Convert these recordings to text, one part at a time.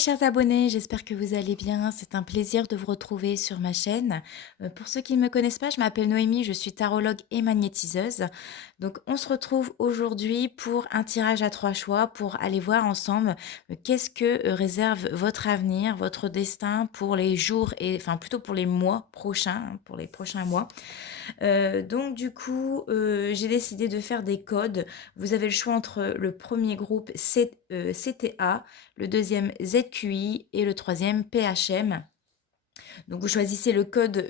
chers abonnés, j'espère que vous allez bien. C'est un plaisir de vous retrouver sur ma chaîne. Pour ceux qui ne me connaissent pas, je m'appelle Noémie, je suis tarologue et magnétiseuse. Donc on se retrouve aujourd'hui pour un tirage à 3 choix pour aller voir ensemble qu'est-ce que réserve votre avenir, votre destin pour les jours et enfin plutôt pour les mois prochains, hein, pour les prochains mois. Donc du coup, j'ai décidé de faire des codes. Vous avez le choix entre le premier groupe CTA, le deuxième ZQI et le troisième PHM. Donc vous choisissez le code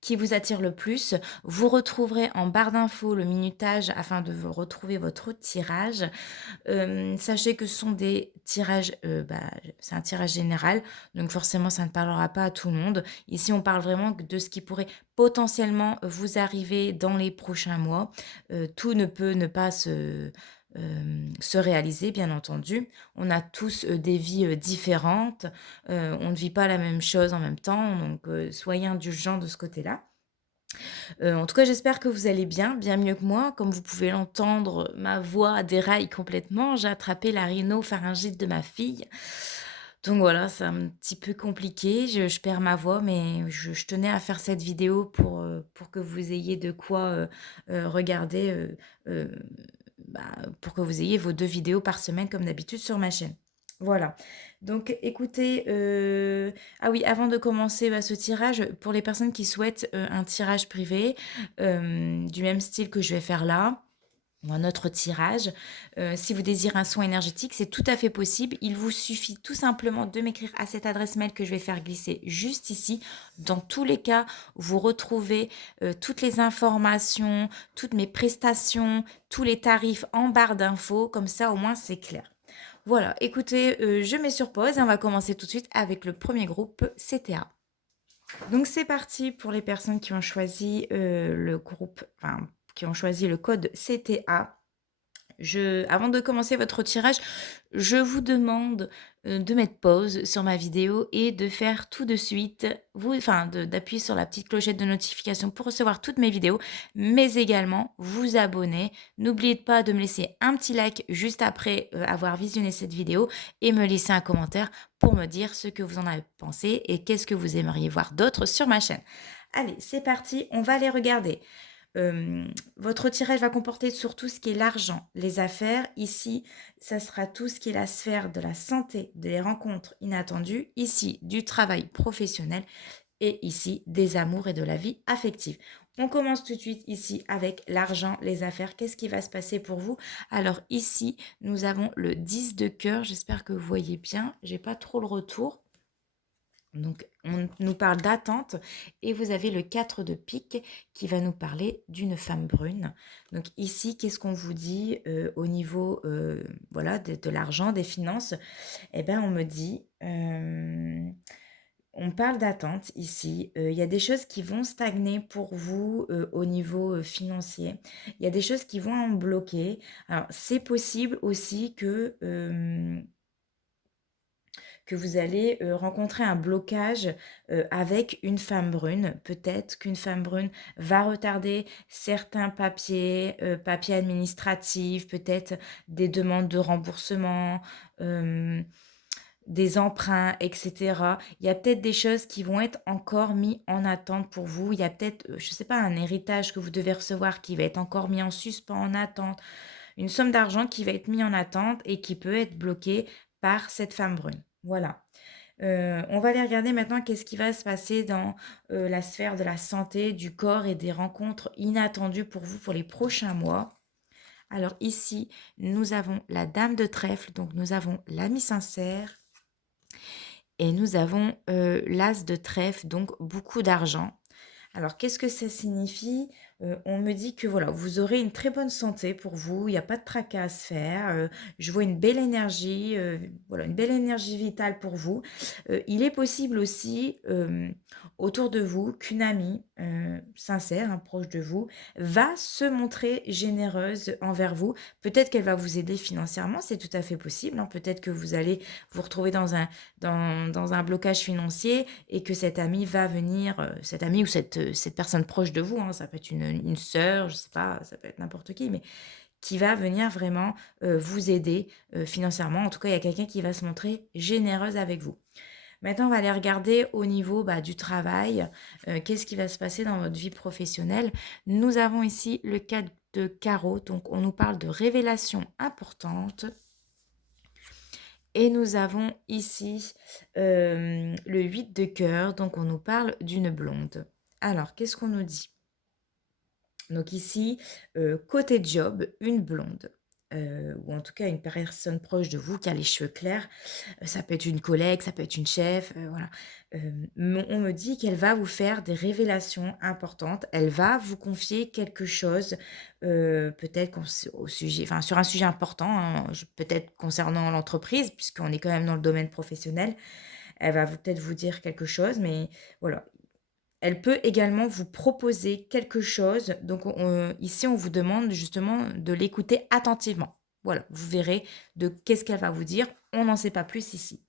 qui vous attire le plus. Vous retrouverez en barre d'infos le minutage afin de vous retrouver votre tirage. Sachez que ce sont des tirages, c'est un tirage général, donc forcément ça ne parlera pas à tout le monde. Ici on parle vraiment de ce qui pourrait potentiellement vous arriver dans les prochains mois. Tout ne peut ne pas se réaliser, bien entendu. On a tous des vies différentes, on ne vit pas la même chose en même temps, donc soyez indulgents de ce côté-là. En tout cas, j'espère que vous allez bien, bien mieux que moi. Comme vous pouvez l'entendre, ma voix déraille complètement. J'ai attrapé la rhinopharyngite de ma fille. Donc voilà, c'est un petit peu compliqué. Je perds ma voix, mais je tenais à faire cette vidéo pour que vous ayez de quoi regarder, euh, bah, pour que vous ayez vos 2 vidéos par semaine comme d'habitude sur ma chaîne. Voilà. Donc écoutez, ah oui, avant de commencer, ce tirage, pour les personnes qui souhaitent, un tirage privé, du même style que je vais faire là, ou un autre tirage, si vous désirez un soin énergétique, c'est tout à fait possible. Il vous suffit tout simplement de m'écrire à cette adresse mail que je vais faire glisser juste ici. Dans tous les cas, vous retrouvez, toutes les informations, toutes mes prestations, tous les tarifs en barre d'infos, comme ça au moins c'est clair. Voilà, écoutez, je mets sur pause et on va commencer tout de suite avec le premier groupe CTA. Donc c'est parti pour les personnes qui ont choisi le groupe, enfin qui ont choisi le code CTA. Avant de commencer votre tirage, je vous demande de mettre pause sur ma vidéo et de faire tout de suite, d'appuyer sur la petite clochette de notification pour recevoir toutes mes vidéos, mais également vous abonner. N'oubliez pas de me laisser un petit like juste après avoir visionné cette vidéo et me laisser un commentaire pour me dire ce que vous en avez pensé et qu'est-ce que vous aimeriez voir d'autre sur ma chaîne. Allez, c'est parti, on va les regarder. Votre tirage va comporter sur tout ce qui est l'argent, les affaires. Ici, ça sera tout ce qui est la sphère de la santé, des rencontres inattendues. Ici, du travail professionnel. Et ici, des amours et de la vie affective. On commence tout de suite ici avec l'argent, les affaires. Qu'est-ce qui va se passer pour vous? Alors ici, nous avons le 10 de cœur. J'espère que vous voyez bien. J'ai pas trop le retour. Donc, on nous parle d'attente et vous avez le 4 de pique qui va nous parler d'une femme brune. Donc ici, qu'est-ce qu'on vous dit au niveau voilà, de l'argent, des finances? Eh bien, on me dit, on parle d'attente ici. Il y a des choses qui vont stagner pour vous au niveau financier. Il y a des choses qui vont en bloquer. Alors, c'est possible aussi que vous allez rencontrer un blocage avec une femme brune. Peut-être qu'une femme brune va retarder certains papiers, papiers administratifs, peut-être des demandes de remboursement, euh, des emprunts, etc. Il y a peut-être des choses qui vont être encore mises en attente pour vous. Il y a peut-être, je ne sais pas, un héritage que vous devez recevoir qui va être encore mis en suspens, en attente. Une somme d'argent qui va être mise en attente et qui peut être bloquée par cette femme brune. Voilà. On va aller regarder maintenant qu'est-ce qui va se passer dans la sphère de la santé, du corps et des rencontres inattendues pour vous pour les prochains mois. Alors ici, nous avons la dame de trèfle, donc nous avons l'ami sincère et nous avons l'as de trèfle, donc beaucoup d'argent. Alors, qu'est-ce que ça signifie? On me dit que voilà, vous aurez une très bonne santé pour vous, il n'y a pas de tracas à se faire. Je vois une belle énergie, voilà, une belle énergie vitale pour vous. Il est possible aussi autour de vous qu'une amie sincère, hein, proche de vous, va se montrer généreuse envers vous. Peut-être qu'elle va vous aider financièrement, c'est tout à fait possible, hein. Peut-être que vous allez vous retrouver dans un blocage financier et que cette amie va venir, cette amie ou cette personne proche de vous, hein, ça peut être une sœur, je sais pas, ça peut être n'importe qui, mais qui va venir vraiment vous aider financièrement. En tout cas, il y a quelqu'un qui va se montrer généreuse avec vous. Maintenant, on va aller regarder au niveau du travail, qu'est-ce qui va se passer dans votre vie professionnelle. Nous avons ici le cas de carreau, donc on nous parle de révélations importantes. Et nous avons ici le 8 de cœur, donc on nous parle d'une blonde. Alors, qu'est-ce qu'on nous dit? Donc ici, côté job, une blonde. Ou en tout cas une personne proche de vous qui a les cheveux clairs. Ça peut être une collègue, ça peut être une chef, voilà. On me dit qu'elle va vous faire des révélations importantes. Elle va vous confier quelque chose, peut-être au sujet, enfin sur un sujet important, hein, peut-être concernant l'entreprise, puisqu'on est quand même dans le domaine professionnel. Elle va peut-être vous dire quelque chose, mais voilà. Elle peut également vous proposer quelque chose. Donc ici, on vous demande justement de l'écouter attentivement. Voilà, vous verrez de qu'est-ce qu'elle va vous dire. On n'en sait pas plus ici.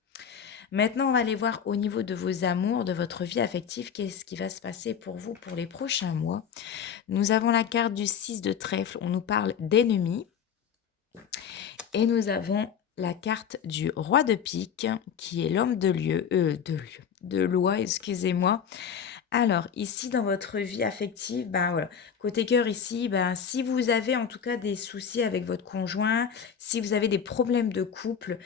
Maintenant, on va aller voir au niveau de vos amours, de votre vie affective, qu'est-ce qui va se passer pour vous pour les prochains mois. Nous avons la carte du 6 de trèfle, on nous parle d'ennemis. Et nous avons la carte du roi de pique, qui est l'homme de loi, excusez-moi. Alors, ici, dans votre vie affective, voilà. Côté cœur, ici, si vous avez en tout cas des soucis avec votre conjoint, si vous avez des problèmes de couple,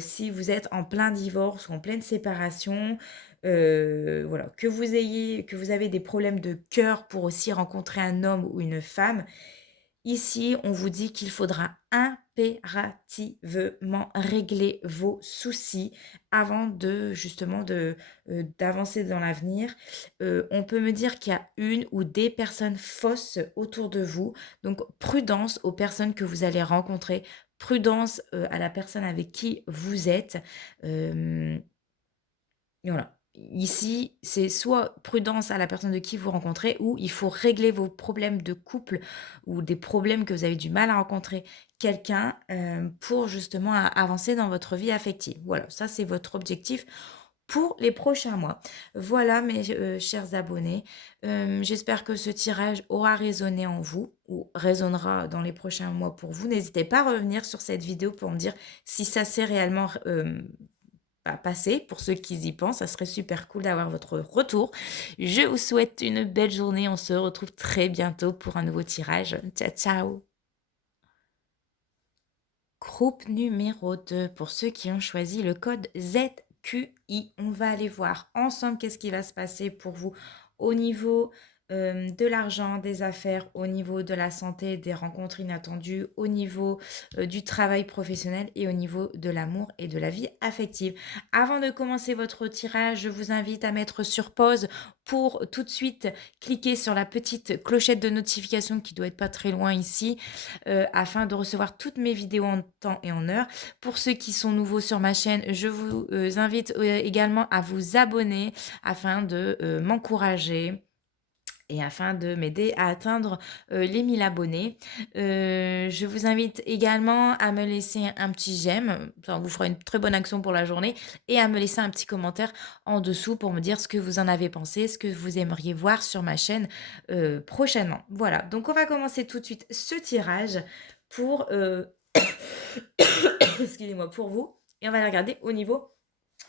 si vous êtes en plein divorce ou en pleine séparation, voilà, que vous avez des problèmes de cœur pour aussi rencontrer un homme ou une femme, ici, on vous dit qu'il faudra impérativement régler vos soucis avant de justement d'avancer dans l'avenir. On peut me dire qu'il y a une ou des personnes fausses autour de vous. Donc, prudence aux personnes que vous allez rencontrer. Prudence à la personne avec qui vous êtes. Voilà. Ici, c'est soit prudence à la personne de qui vous rencontrez, ou il faut régler vos problèmes de couple ou des problèmes que vous avez du mal à rencontrer quelqu'un pour justement avancer dans votre vie affective. Voilà, ça c'est votre objectif pour les prochains mois. Voilà mes chers abonnés, j'espère que ce tirage aura résonné en vous ou résonnera dans les prochains mois pour vous. N'hésitez pas à revenir sur cette vidéo pour me dire si ça s'est réellement passer. Pour ceux qui y pensent, ça serait super cool d'avoir votre retour. Je vous souhaite une belle journée. On se retrouve très bientôt pour un nouveau tirage. Ciao, ciao. Groupe numéro 2, pour ceux qui ont choisi le code ZQI. On va aller voir ensemble qu'est-ce qui va se passer pour vous au niveau de l'argent, des affaires, au niveau de la santé, des rencontres inattendues, au niveau du travail professionnel et au niveau de l'amour et de la vie affective. Avant de commencer votre tirage, je vous invite à mettre sur pause pour tout de suite cliquer sur la petite clochette de notification qui doit être pas très loin ici, afin de recevoir toutes mes vidéos en temps et en heure. Pour ceux qui sont nouveaux sur ma chaîne, je vous invite également à vous abonner afin de m'encourager et afin de m'aider à atteindre les 1000 abonnés. Je vous invite également à me laisser un petit j'aime, ça vous fera une très bonne action pour la journée, et à me laisser un petit commentaire en dessous pour me dire ce que vous en avez pensé, ce que vous aimeriez voir sur ma chaîne prochainement. Voilà, donc on va commencer tout de suite ce tirage pour, excusez-moi, pour vous, et on va le regarder au niveau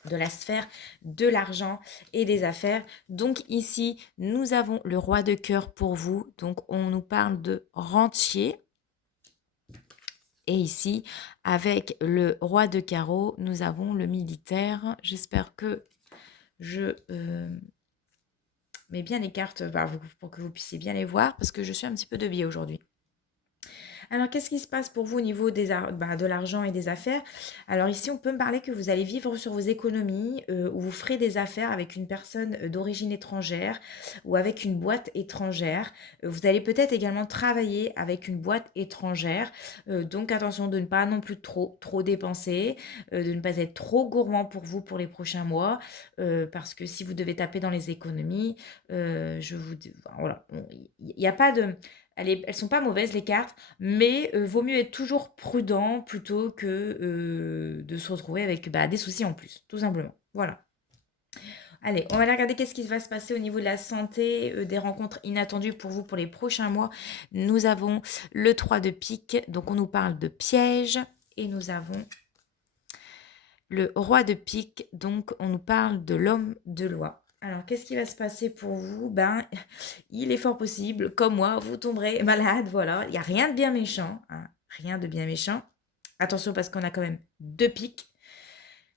de la sphère de l'argent et des affaires. Donc ici, nous avons le roi de cœur pour vous. Donc on nous parle de rentier. Et ici, avec le roi de carreau, nous avons le militaire. J'espère que je mets bien les cartes pour que vous puissiez bien les voir, parce que je suis un petit peu de biais aujourd'hui. Alors, qu'est-ce qui se passe pour vous au niveau de l'argent et des affaires? Alors ici, on peut me parler que vous allez vivre sur vos économies ou vous ferez des affaires avec une personne d'origine étrangère ou avec une boîte étrangère. Vous allez peut-être également travailler avec une boîte étrangère. Donc, attention de ne pas non plus trop dépenser, de ne pas être trop gourmand pour vous pour les prochains mois, parce que si vous devez taper dans les économies, je vous dis, voilà, il n'y a pas de... Elles sont pas mauvaises les cartes, mais vaut mieux être toujours prudent plutôt que de se retrouver avec des soucis en plus, tout simplement. Voilà. Allez, on va aller regarder qu'est-ce qui va se passer au niveau de la santé, des rencontres inattendues pour vous pour les prochains mois. Nous avons le 3 de pique, donc on nous parle de piège. Et nous avons le roi de pique, donc on nous parle de l'homme de loi. Alors, qu'est-ce qui va se passer pour vous? Ben, il est fort possible, comme moi, vous tomberez malade, voilà. Il n'y a rien de bien méchant, hein, rien de bien méchant. Attention parce qu'on a quand même deux piques.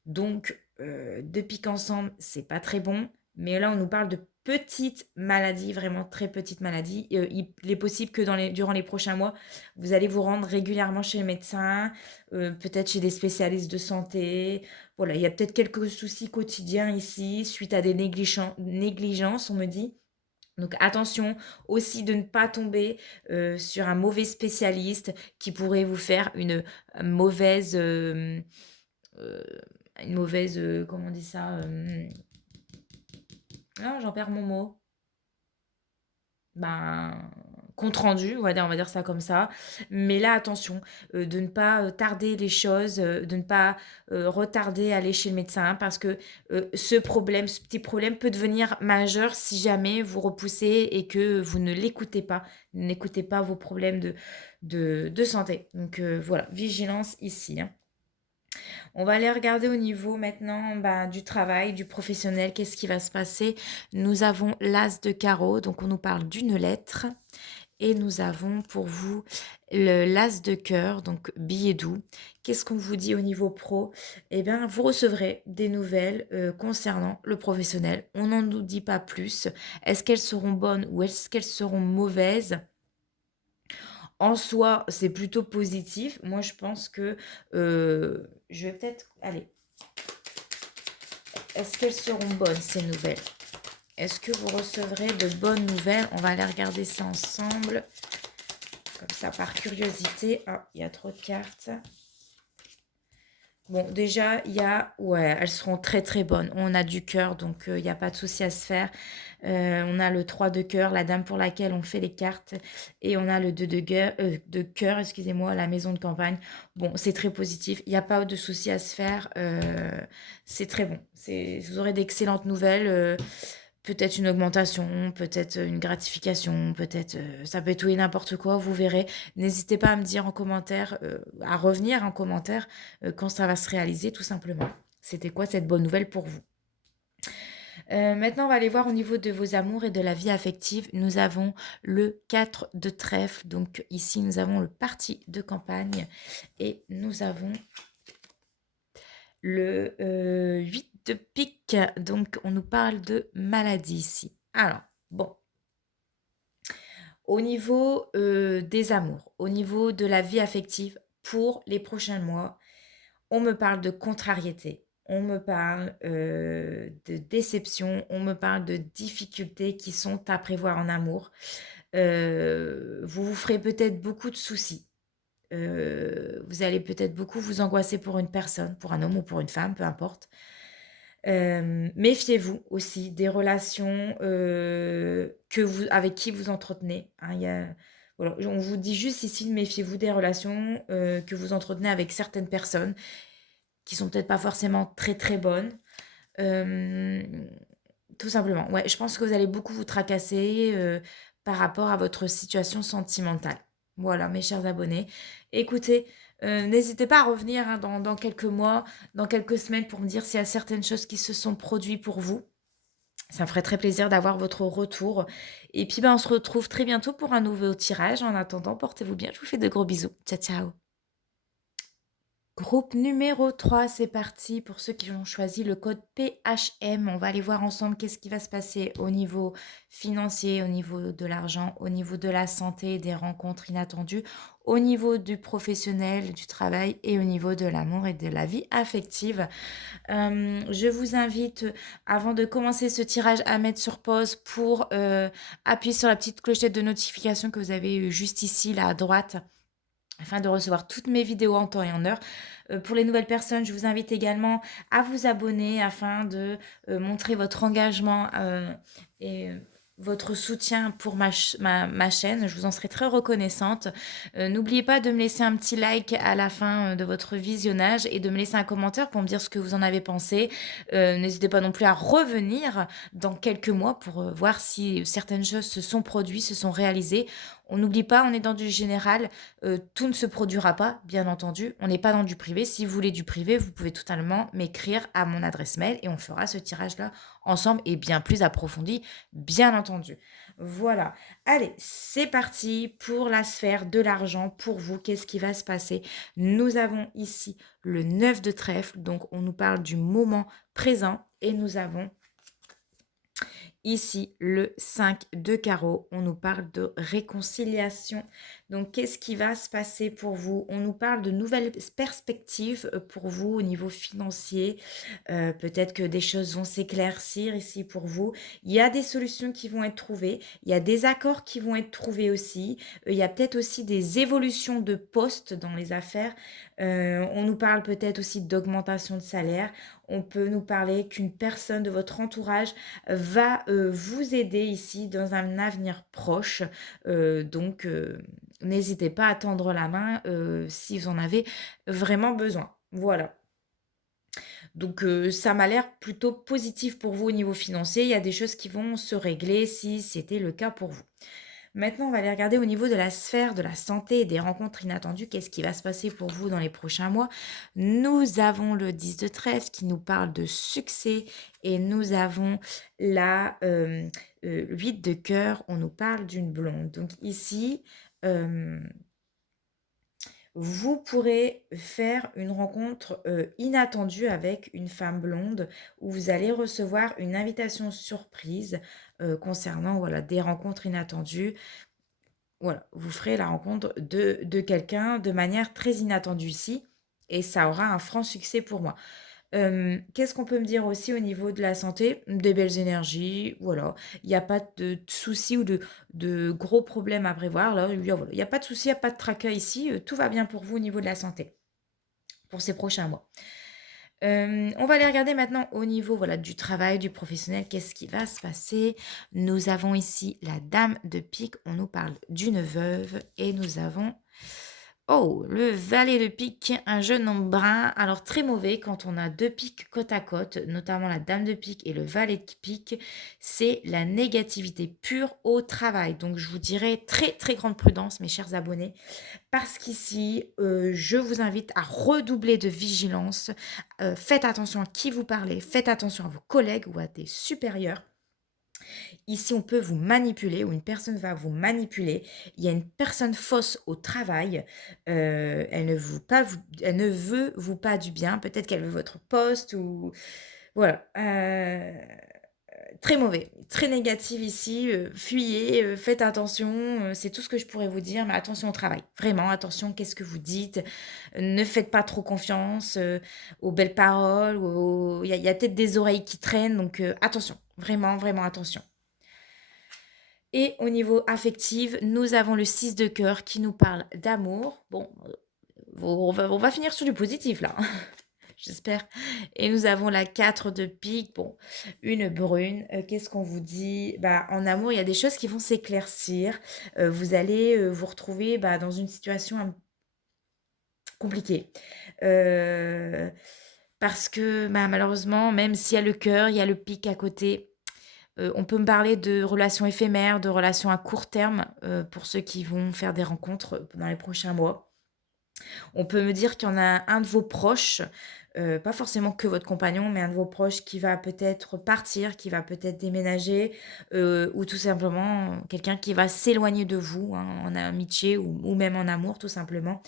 Donc, deux piques ensemble, c'est pas très bon. Mais là, on nous parle de petites maladies, vraiment très petites maladies. Il est possible que durant les prochains mois, vous allez vous rendre régulièrement chez le médecin, peut-être chez des spécialistes de santé. Voilà, il y a peut-être quelques soucis quotidiens ici, suite à des négligences, on me dit. Donc attention aussi de ne pas tomber sur un mauvais spécialiste qui pourrait vous faire mauvaise, euh, une mauvaise, comment on dit ça ah, j'en perds mon mot. Ben, compte rendu, on va dire ça comme ça. Mais là, attention, de ne pas tarder les choses, de ne pas retarder à aller chez le médecin parce que ce petit problème peut devenir majeur si jamais vous repoussez et que vous ne l'écoutez pas. N'écoutez pas vos problèmes de santé. Donc voilà, vigilance ici, hein. On va aller regarder au niveau maintenant du travail, du professionnel, qu'est-ce qui va se passer. Nous avons l'as de carreau, donc on nous parle d'une lettre. Et nous avons pour vous l'as de cœur, donc billet doux. Qu'est-ce qu'on vous dit au niveau pro? Eh bien, vous recevrez des nouvelles concernant le professionnel. On n'en nous dit pas plus. Est-ce qu'elles seront bonnes ou est-ce qu'elles seront mauvaises? En soi, c'est plutôt positif. Moi, je pense que je vais peut-être... Allez, est-ce qu'elles seront bonnes, ces nouvelles? Est-ce que vous recevrez de bonnes nouvelles? On va aller regarder ça ensemble. Comme ça, par curiosité. Ah, il y a trop de cartes. Bon, déjà, il y a... Ouais, elles seront très très bonnes. On a du cœur, donc il n'y a pas de souci à se faire. On a le 3 de cœur, la dame pour laquelle on fait les cartes. Et on a le 2 de cœur, excusez-moi, la maison de campagne. Bon, c'est très positif. Il n'y a pas de souci à se faire. C'est très bon. Vous aurez d'excellentes nouvelles. Peut-être une augmentation, peut-être une gratification, peut-être ça peut être tout et n'importe quoi, vous verrez. N'hésitez pas à me dire en commentaire, à revenir en commentaire quand ça va se réaliser tout simplement. C'était quoi cette bonne nouvelle pour vous? Maintenant, on va aller voir au niveau de vos amours et de la vie affective. Nous avons le 4 de trèfle, donc ici nous avons le parti de campagne et nous avons le 8 de pique, donc on nous parle de maladie ici. Alors, bon, au niveau des amours, au niveau de la vie affective, pour les prochains mois, on me parle de contrariété, on me parle de déception, on me parle de difficultés qui sont à prévoir en amour. Vous vous ferez peut-être beaucoup de soucis. Vous allez peut-être beaucoup vous angoisser pour une personne, pour un homme ou pour une femme, peu importe. Méfiez-vous aussi des relations avec qui vous entretenez, hein. Voilà, on vous dit juste ici, méfiez-vous des relations que vous entretenez avec certaines personnes qui sont peut-être pas forcément très très bonnes. Euh, Tout simplement, ouais, je pense que vous allez beaucoup vous tracasser par rapport à votre situation sentimentale. Voilà, mes chers abonnés. Écoutez, n'hésitez pas à revenir hein, dans quelques mois, dans quelques semaines pour me dire s'il y a certaines choses qui se sont produites pour vous. Ça me ferait très plaisir d'avoir votre retour. Et puis, on se retrouve très bientôt pour un nouveau tirage. En attendant, portez-vous bien. Je vous fais de gros bisous. Ciao, ciao. Groupe numéro 3, c'est parti pour ceux qui ont choisi le code PHM. On va aller voir ensemble qu'est-ce qui va se passer au niveau financier, au niveau de l'argent, au niveau de la santé, des rencontres inattendues, au niveau du professionnel, du travail et au niveau de l'amour et de la vie affective. Je vous invite, avant de commencer ce tirage, à mettre sur pause pour appuyer sur la petite clochette de notification que vous avez juste ici, là à droite, afin de recevoir toutes mes vidéos en temps et en heure. Pour les nouvelles personnes, je vous invite également à vous abonner afin de montrer votre engagement et votre soutien pour ma chaîne. Je vous en serai très reconnaissante. N'oubliez pas de me laisser un petit like à la fin de votre visionnage et de me laisser un commentaire pour me dire ce que vous en avez pensé. N'hésitez pas non plus à revenir dans quelques mois pour voir si certaines choses se sont produites, se sont réalisées. On n'oublie pas, on est dans du général, tout ne se produira pas, bien entendu. On n'est pas dans du privé. Si vous voulez du privé, vous pouvez totalement m'écrire à mon adresse mail et on fera ce tirage-là ensemble et bien plus approfondi, bien entendu. Voilà. Allez, c'est parti pour la sphère de l'argent. Pour vous, qu'est-ce qui va se passer? Nous avons ici le 9 de trèfle, donc on nous parle du moment présent et nous avons ici, le 5 de carreau, on nous parle de réconciliation. Donc, qu'est-ce qui va se passer pour vous? On nous parle de nouvelles perspectives pour vous au niveau financier. Peut-être que des choses vont s'éclaircir ici pour vous. Il y a des solutions qui vont être trouvées. Il y a des accords qui vont être trouvés aussi. Il y a peut-être aussi des évolutions de postes dans les affaires. On nous parle peut-être aussi d'augmentation de salaire. On peut nous parler qu'une personne de votre entourage va vous aider ici dans un avenir proche. Donc, n'hésitez pas à tendre la main si vous en avez vraiment besoin. Voilà. Donc, ça m'a l'air plutôt positif pour vous au niveau financier. Il y a des choses qui vont se régler si c'était le cas pour vous. Maintenant, on va aller regarder au niveau de la sphère de la santé et des rencontres inattendues. Qu'est-ce qui va se passer pour vous dans les prochains mois? Nous avons le 10 de trèfle qui nous parle de succès et nous avons la 8 de cœur. On nous parle d'une blonde. Donc ici, vous pourrez faire une rencontre inattendue avec une femme blonde où vous allez recevoir une invitation surprise concernant voilà, des rencontres inattendues. Voilà, vous ferez la rencontre de quelqu'un de manière très inattendue ici et ça aura un franc succès pour moi. Qu'est-ce qu'on peut me dire aussi au niveau de la santé? Des belles énergies, voilà. Il n'y a pas de soucis ou de gros problèmes à prévoir. Là, voilà. Il n'y a pas de soucis, il n'y a pas de tracas ici. Tout va bien pour vous au niveau de la santé pour ces prochains mois. On va aller regarder maintenant au niveau voilà, du travail, du professionnel, qu'est-ce qui va se passer. Nous avons ici la dame de pique, on nous parle d'une veuve et nous avons oh, le valet de pique, un jeune homme brun, alors très mauvais quand on a deux piques côte à côte, notamment la dame de pique et le valet de pique, c'est la négativité pure au travail. Donc je vous dirais très très grande prudence mes chers abonnés, parce qu'ici, je vous invite à redoubler de vigilance. Faites attention à qui vous parlez, faites attention à vos collègues ou à des supérieurs. Ici, on peut vous manipuler ou une personne va vous manipuler. Il y a une personne fausse au travail. Elle ne veut vous pas du bien. Peut-être qu'elle veut votre poste ou voilà. Très mauvais, très négatif ici. Fuyez, faites attention. C'est tout ce que je pourrais vous dire. Mais attention au travail. Vraiment, attention. Qu'est-ce que vous dites? Ne faites pas trop confiance aux belles paroles. Il y a peut-être des oreilles qui traînent. Donc attention. Vraiment, vraiment attention. Et au niveau affectif, nous avons le 6 de cœur qui nous parle d'amour. Bon, on va finir sur du positif là, j'espère. Et nous avons la 4 de pique, bon, une brune. Qu'est-ce qu'on vous dit? Bah, en amour, il y a des choses qui vont s'éclaircir. Vous allez vous retrouver dans une situation compliquée. Parce que malheureusement, même s'il y a le cœur, il y a le pic à côté. On peut me parler de relations éphémères, de relations à court terme pour ceux qui vont faire des rencontres dans les prochains mois. On peut me dire qu'il y en a un de vos proches, pas forcément que votre compagnon, mais un de vos proches qui va peut-être partir, qui va peut-être déménager, ou tout simplement quelqu'un qui va s'éloigner de vous en amitié ou même en amour tout simplement.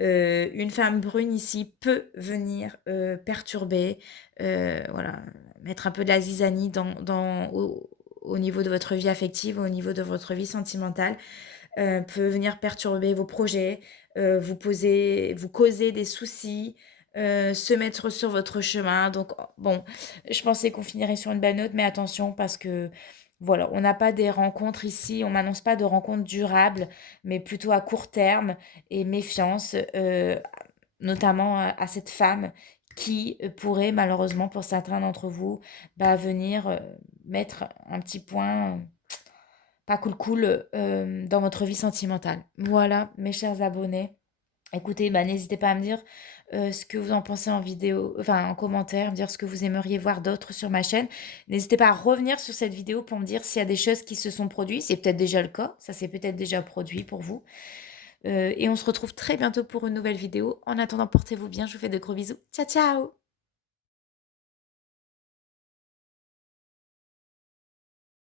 Une femme brune ici peut venir perturber, voilà, mettre un peu de la zizanie au niveau de votre vie affective, au niveau de votre vie sentimentale, peut venir perturber vos projets, vous causer des soucis, se mettre sur votre chemin. Donc, bon, je pensais qu'on finirait sur une belle note, mais attention parce que voilà, on n'a pas des rencontres ici, on m'annonce pas de rencontres durables, mais plutôt à court terme et méfiance, notamment à cette femme qui pourrait malheureusement pour certains d'entre vous venir mettre un petit point pas cool cool dans votre vie sentimentale. Voilà, mes chers abonnés. Écoutez, bah, n'hésitez pas à me dire ce que vous en pensez en vidéo, enfin en commentaire, me dire ce que vous aimeriez voir d'autre sur ma chaîne. N'hésitez pas à revenir sur cette vidéo pour me dire s'il y a des choses qui se sont produites. C'est peut-être déjà le cas, ça s'est peut-être déjà produit pour vous. Et on se retrouve très bientôt pour une nouvelle vidéo. En attendant, portez-vous bien, je vous fais de gros bisous. Ciao, ciao!